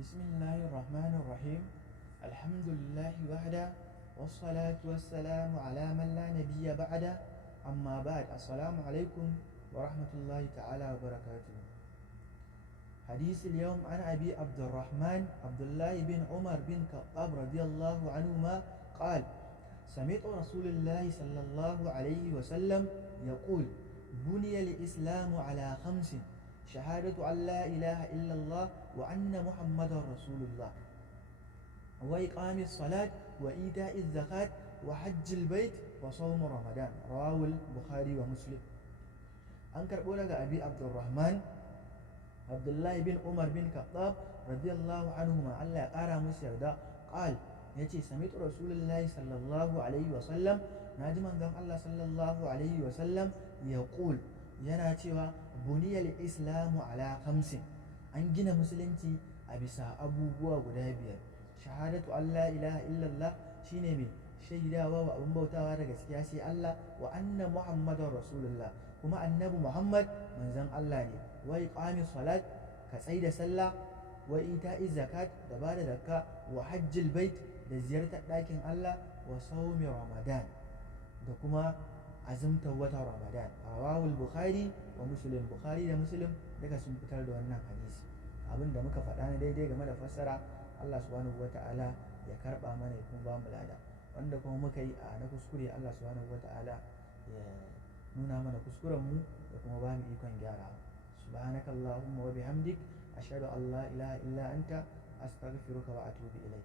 بسم الله الرحمن الرحيم. الحمد لله وحده والصلاة والسلام على من لا نبي بعده. أما بعد، السلام عليكم ورحمة الله تعالى وبركاته. حديث اليوم عن أبي عبد الرحمن عبد الله بن عمر بن الخطاب رضي الله عنهما قال: سمعت رسول الله صلى الله عليه وسلم يقول: بني الإسلام على 5: شهادة أن لا إله إلا الله وأن محمد رسول الله، وإقام الصلاة، وإيتاء الزكاة، وحج البيت، وصوم رمضان. رواه البخاري ومسلم. أنكر بولك أبي عبد الرحمن عبد الله بن عمر بن الخطاب رضي الله عنهما الله قال مسير دا قال يتي: سمعت رسول الله صلى الله عليه وسلم ناجي منزon Allah sallallahu alaihi wasallam yaqul yana cewa buniyal islamu ala 5: an gina musulunci a bisa abubuwa guda 5. Shahadatu an la ilaha illallah shine mai shaidawa wa abin bautawa da gaskiya sai Allah, wa anna muhammadar rasulullah kuma annabi muhammad manzon Allah ne, wa iqamis salat ka tsaida sallah, wa ita'iz zakat da bada zakka, wa hajjil bait da ziyartar ɗakin Allah, wa saumi ramadan da kuma azumtar watan ramadan. Rawahul bukhari wa muslim. Bukhari da muslim duka sun fitar da wannan hadisi. Abin da muka faɗa na daidai game da fassara, Allah subhanahu wata'ala ya karɓa mana ya kuma ba mu lada, wanda kuma muka yi na kuskure, Allah subhanahu wata'ala ya nuna mana kuskuren mu da kuma ba mu ikon gyara. Subhanakallahumma wa bihamdik ashhadu an la ilaha illa anta astaghfiruka wa atubu ilayk.